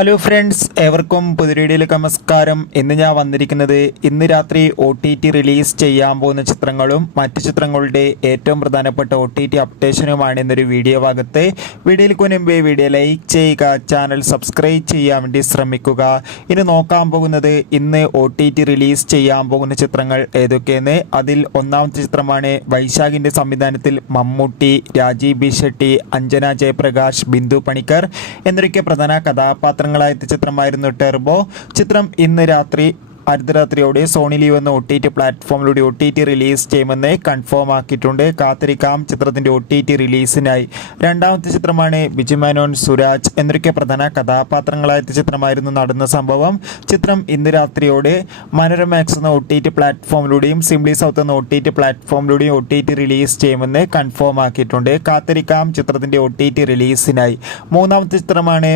Hello friends, ഏവർക്കും പുതിയൊരു നമസ്കാരം. ഇന്ന് ഞാൻ വന്നിരിക്കുന്നത് ഇന്ന് രാത്രി OTT റിലീസ് ചെയ്യാൻ പോകുന്ന ചിത്രങ്ങളും മറ്റു ചിത്രങ്ങളുടെ ഏറ്റവും പ്രധാനപ്പെട്ട OTT അപ്ഡേഷനുമാണ് എന്നൊരു വീഡിയോ ഭാഗത്ത്. വീഡിയോയിലേക്ക് മുൻപേ വീഡിയോ ലൈക്ക് ചെയ്യുക, ചാനൽ സബ്സ്ക്രൈബ് ചെയ്യാൻ വേണ്ടി ശ്രമിക്കുക. ഇനി നോക്കാൻ പോകുന്നത് ഇന്ന് OTT റിലീസ് ചെയ്യാൻ പോകുന്ന ചിത്രങ്ങൾ ഏതൊക്കെയെന്ന്. അതിൽ ഒന്നാമത്തെ ചിത്രമാണ് വൈശാഖിൻ്റെ സംവിധാനത്തിൽ മമ്മൂട്ടി, രാജീവ് ബി ഷെട്ടി, അഞ്ജന ജയപ്രകാശ്, ബിന്ദു പണിക്കർ എന്നൊക്കെ പ്രധാന കഥാപാത്രങ്ങളായ ചിത്രമായിരുന്നു ടെർബോ. ചിത്രം ഇന്ന് രാത്രി അർദ്ധരാത്രിയോടെ സോണി ലീവ് എന്ന OTT പ്ലാറ്റ്ഫോമിലൂടെ OTT റിലീസ് ചെയ്യുമെന്ന് കൺഫേം ആക്കിയിട്ടുണ്ട്. കാത്തിരിക്കാം ചിത്രത്തിന്റെ OTT റിലീസിനായി. രണ്ടാമത്തെ ചിത്രമാണ് ബിജു മേനോൻ, സുരാജ് എന്നൊക്കെ പ്രധാന കഥാപാത്രങ്ങളായ ചിത്രമായിരുന്നു നടന്ന സംഭവം. ചിത്രം ഇന്ന് രാത്രിയോടെ മനോരമാക്സ് എന്ന OTT പ്ലാറ്റ്ഫോമിലൂടെയും സിംപ്ലി സൗത്ത് എന്ന OTT പ്ലാറ്റ്ഫോമിലൂടെയും OTT റിലീസ് ചെയ്യുമെന്ന് കൺഫേം ആക്കിയിട്ടുണ്ട്. കാത്തിരിക്കാം ചിത്രത്തിന്റെ OTT റിലീസിനായി. മൂന്നാമത്തെ ചിത്രമാണ്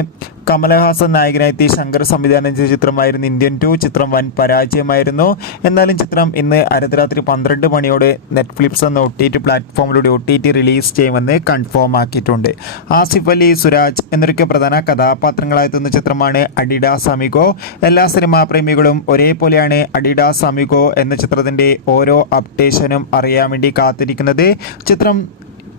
കമലഹാസൻ നായകനായി ശങ്കർ സംവിധാനം ചെയ്ത ചിത്രമായിരുന്നു ഇന്ത്യൻ 2. ചിത്രം വൻ പരാജയമായിരുന്നു. എന്നാലും ചിത്രം ഇന്ന് അർദ്ധരാത്രി 12 മണിയോടെ നെറ്റ്ഫ്ലിക്സ് എന്ന OTT പ്ലാറ്റ്ഫോമിലൂടെ OTT റിലീസ് ചെയ്യുമെന്ന് കൺഫേം ആക്കിയിട്ടുണ്ട്. ആസിഫ് അലി, സുരാജ് എന്നൊക്കെ പ്രധാന കഥാപാത്രങ്ങളായെത്തുന്ന ചിത്രമാണ് അഡിഡാസ് അമിഗോ. എല്ലാ സിനിമാ പ്രേമികളും ഒരേപോലെയാണ് അഡിഡാസ് അമിഗോ എന്ന ചിത്രത്തിൻ്റെ ഓരോ അപ്ഡേഷനും അറിയാൻ വേണ്ടി കാത്തിരിക്കുന്നത്. ചിത്രം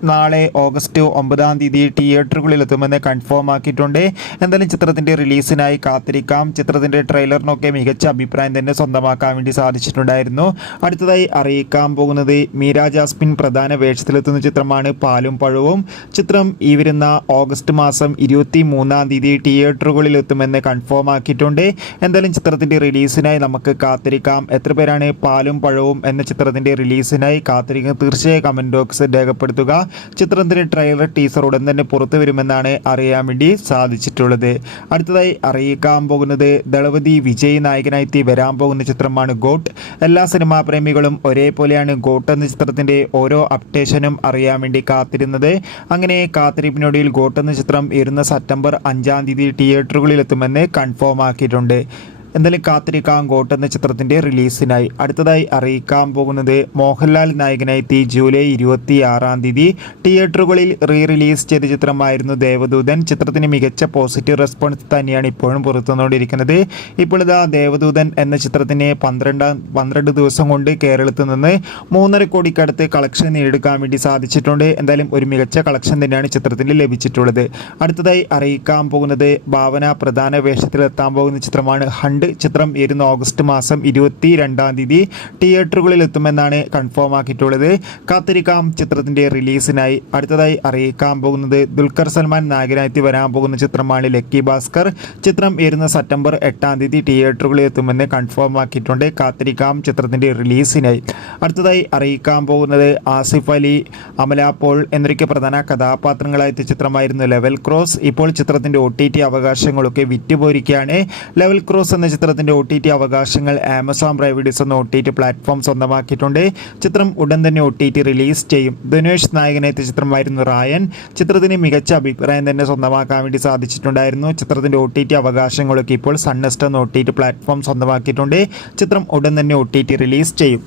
നാളെ ഓഗസ്റ്റ് 9 തിയേറ്ററുകളിൽ എത്തുമെന്ന് കൺഫേം ആക്കിയിട്ടുണ്ട്. എന്തായാലും ചിത്രത്തിൻ്റെ റിലീസിനായി കാത്തിരിക്കാം. ചിത്രത്തിൻ്റെ ട്രെയിലറിനൊക്കെ മികച്ച അഭിപ്രായം തന്നെ സ്വന്തമാക്കാൻ വേണ്ടി സാധിച്ചിട്ടുണ്ടായിരുന്നു. അടുത്തതായി അറിയിക്കാൻ പോകുന്നത് മീര ജാസ്മിൻ പ്രധാന വേഷത്തിലെത്തുന്ന ചിത്രമാണ് പാലും പഴവും. ചിത്രം ഈ വരുന്ന ഓഗസ്റ്റ് മാസം 23 തിയേറ്ററുകളിൽ എത്തുമെന്ന് കൺഫേം ആക്കിയിട്ടുണ്ട്. എന്തായാലും ചിത്രത്തിൻ്റെ റിലീസിനായി നമുക്ക് കാത്തിരിക്കാം. എത്ര പേരാണ് പാലും പഴവും എന്ന ചിത്രത്തിൻ്റെ റിലീസിനായി കാത്തിരിക്കുന്നത്? തീർച്ചയായും കമൻറ്റ് ബോക്സിൽ രേഖപ്പെടുത്തുക. ചിത്രത്തിന്റെ ട്രെയിലർ ടീസർ ഉടൻ തന്നെ പുറത്തു വരുമെന്നാണ് അറിയാൻ വേണ്ടി സാധിച്ചിട്ടുള്ളത്. അടുത്തതായി അറിയിക്കാൻ പോകുന്നത് ദളപതി വിജയ് നായകനായി വരാൻ പോകുന്ന ചിത്രമാണ് ഗോട്ട്. എല്ലാ സിനിമാ പ്രേമികളും ഒരേപോലെയാണ് ഗോട്ട് എന്ന ചിത്രത്തിന്റെ ഓരോ അപ്ഡേഷനും അറിയാൻ വേണ്ടി കാത്തിരുന്നത്. അങ്ങനെ കാത്തിരിപ്പിനൊടുവിൽ ഗോട്ട് എന്ന ചിത്രം വരുന്ന സെപ്റ്റംബർ 5 തിയേറ്ററുകളിൽ എത്തുമെന്ന് കൺഫേം ആക്കിയിട്ടുണ്ട്. എന്തായാലും കാത്തിരിക്കാം ഗോട്ട് എന്ന ചിത്രത്തിൻ്റെ റിലീസിനായി. അടുത്തതായി അറിയിക്കാൻ പോകുന്നത് മോഹൻലാൽ നായകനായി ജൂലൈ 26 തിയേറ്ററുകളിൽ റിലീസ് ചെയ്ത ചിത്രമായിരുന്നു ദേവദൂതൻ. ചിത്രത്തിന് മികച്ച പോസിറ്റീവ് റെസ്പോൺസ് തന്നെയാണ് ഇപ്പോഴും പുറത്തുവന്നുകൊണ്ടിരിക്കുന്നത്. ഇപ്പോൾ ഇതാ ദേവദൂതൻ എന്ന ചിത്രത്തിന് 12 ദിവസം കൊണ്ട് കേരളത്തിൽ നിന്ന് 3.5 കോടിക്കടുത്ത് കളക്ഷൻ നേടിയെടുക്കാൻ വേണ്ടി സാധിച്ചിട്ടുണ്ട്. എന്തായാലും ഒരു മികച്ച കളക്ഷൻ തന്നെയാണ് ചിത്രത്തിന് ലഭിച്ചിട്ടുള്ളത്. അടുത്തതായി അറിയിക്കാൻ പോകുന്നത് ഭാവന പ്രധാന വേഷത്തിലെത്താൻ പോകുന്ന ചിത്രമാണ് ഹണ്ട്. ചിത്രം വരുന്ന ഓഗസ്റ്റ് മാസം 22 തിയേറ്ററുകളിൽ എത്തുമെന്നാണ് കൺഫേം ആക്കിയിട്ടുള്ളത്. കാത്തിരിക്കാം ചിത്രത്തിന്റെ റിലീസിനായി. അടുത്തതായി അറിയിക്കാൻ പോകുന്നത് ദുൽഖർ സൽമാൻ നായകനായി വരാൻ പോകുന്ന ചിത്രമാണ് ലക്കി ഭാസ്കർ. ചിത്രം വരുന്ന സെപ്റ്റംബർ 8 തിയേറ്ററുകളിൽ എത്തുമെന്ന് കൺഫേം ആക്കിയിട്ടുണ്ട്. കാത്തിരിക്കാം ചിത്രത്തിന്റെ റിലീസിനായി. അടുത്തതായി അറിയിക്കാൻ പോകുന്നത് ആസിഫ് അലി, അമല പോൾ എന്നൊക്കെ പ്രധാന കഥാപാത്രങ്ങളായ ചിത്രമായിരുന്നു ലെവൽ ക്രോസ്. ഇപ്പോൾ ചിത്രത്തിന്റെ OTT അവകാശങ്ങളൊക്കെ വിറ്റുപോയിരിക്കുകയാണ്. ലെവൽ ക്രോസ് എന്ന ചിത്രത്തിന്റെ OTT അവകാശങ്ങൾ ആമസോൺ പ്രൈവഡീസ് എന്ന OTT പ്ലാറ്റ്ഫോം സ്വന്തമാക്കിയിട്ടുണ്ട്. ചിത്രം ഉടൻ തന്നെ OTT റിലീസ് ചെയ്യും. ധനുഷ് നായകനായ ചിത്രമായിരുന്നു റായൻ. ചിത്രത്തിന് മികച്ച അഭിപ്രായം തന്നെ സ്വന്തമാക്കാൻ വേണ്ടി സാധിച്ചിട്ടുണ്ടായിരുന്നു. ചിത്രത്തിന്റെ OTT അവകാശങ്ങളൊക്കെ ഇപ്പോൾ സൺനെസ്റ്റ് എന്ന OTT പ്ലാറ്റ്ഫോം സ്വന്തമാക്കിയിട്ടുണ്ട്. ചിത്രം ഉടൻ തന്നെ OTT റിലീസ് ചെയ്യും.